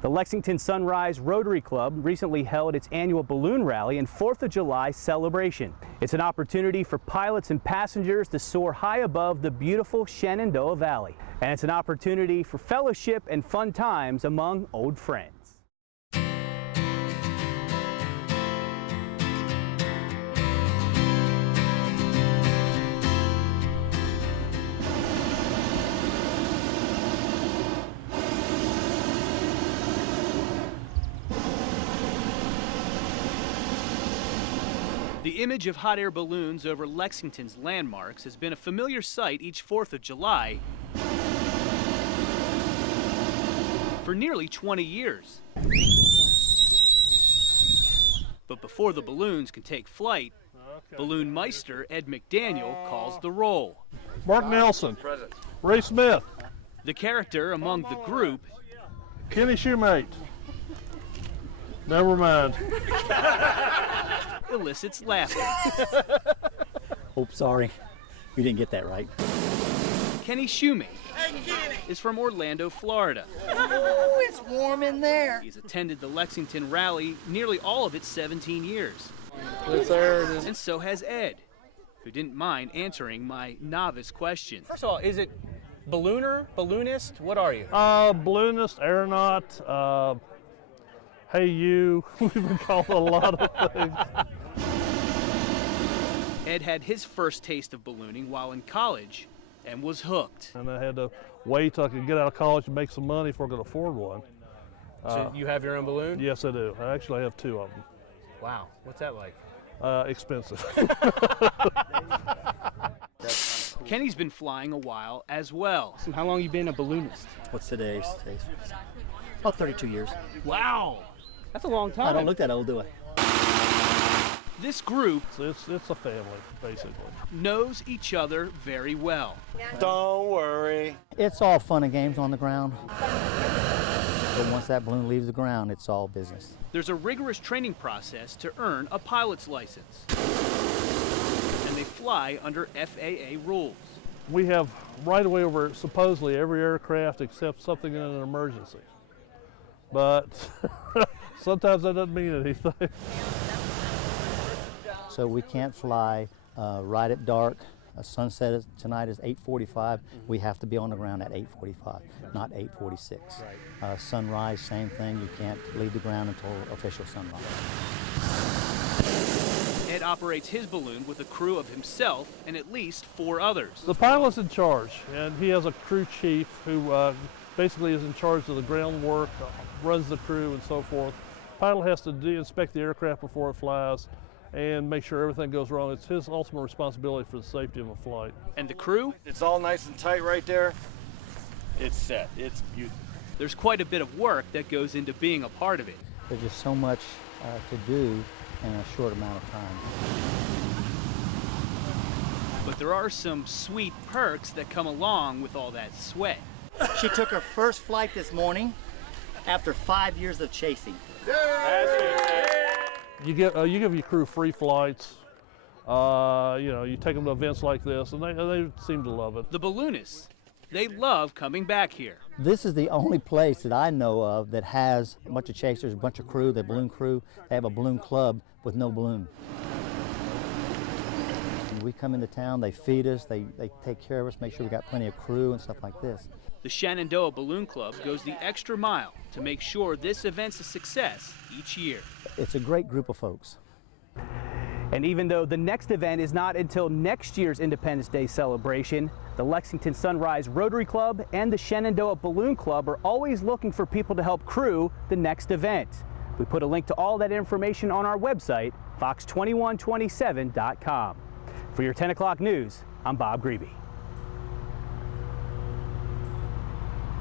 The Lexington Sunrise Rotary Club recently held its annual balloon rally and 4th of July celebration. It's an opportunity for pilots and passengers to soar high above the beautiful Shenandoah Valley. And it's an opportunity for fellowship and fun times among old friends. The image of hot air balloons over Lexington's landmarks has been a familiar sight each 4th of July for nearly 20 years. But before the balloons can take flight, Balloon Meister Ed McDaniel calls the roll. Mark Nelson, Ray Smith, The character among the group, Kenny Shoemate. Never mind. elicits laughter. Oh, sorry. You didn't get that right. Kenny Shoemate is from Orlando, Florida. Oh, it's warm in there. He's attended the Lexington Rally nearly all of its 17 years. And so has Ed, who didn't mind answering my novice questions. First of all, is it ballooner, balloonist? What are you? Balloonist, aeronaut, hey you. We've been called a lot of things. Ed had his first taste of ballooning while in college and was hooked. And I had to wait till I could get out of college and make some money before I could afford one. So you have your own balloon? Yes, I do. I actually have 2 of them. Wow, what's that like? Expensive. Kenny's been flying a while as well. How long you been a balloonist? What's today's? About 32 years. Wow, that's a long time. I don't look that old, do I? This group It's a family, basically. knows each other very well. Don't worry. It's all fun and games on the ground. But once that balloon leaves the ground, it's all business. There's a rigorous training process to earn a pilot's license. And they fly under FAA rules. We have right away over supposedly every aircraft except something in an emergency. But sometimes that doesn't mean anything. So we can't fly right at dark. Sunset tonight is 8:45. We have to be on the ground at 8:45, not 8:46. Sunrise, same thing. You can't leave the ground until official sunrise. Ed operates his balloon with a crew of himself and at least 4 others. The pilot's in charge, and he has a crew chief who basically is in charge of the ground work, runs the crew and so forth. Pilot has to inspect the aircraft before it flies and make sure everything goes wrong. It's his ultimate responsibility for the safety of a flight. And the crew? It's all nice and tight right there. It's set. It's beautiful. There's quite a bit of work that goes into being a part of it. There's just so much to do in a short amount of time. But there are some sweet perks that come along with all that sweat. She took her first flight this morning after 5 years of chasing. You give your crew free flights. You take them to events like this, and they seem to love it. The balloonists, they love coming back here. This is the only place that I know of that has a bunch of chasers, a bunch of crew, the balloon crew. They have a balloon club with no balloon. When we come into town, they feed us, they take care of us, make sure we got plenty of crew and stuff like this. The Shenandoah Balloon Club goes the extra mile to make sure this event's a success each year. It's a great group of folks. And even though the next event is not until next year's Independence Day celebration, the Lexington Sunrise Rotary Club and the Shenandoah Balloon Club are always looking for people to help crew the next event. We put a link to all that information on our website, fox2127.com. For your 10 o'clock news, I'm Bob Grebe.